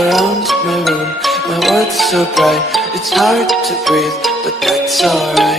around my room. My world's so bright, it's hard to breathe, but that's alright.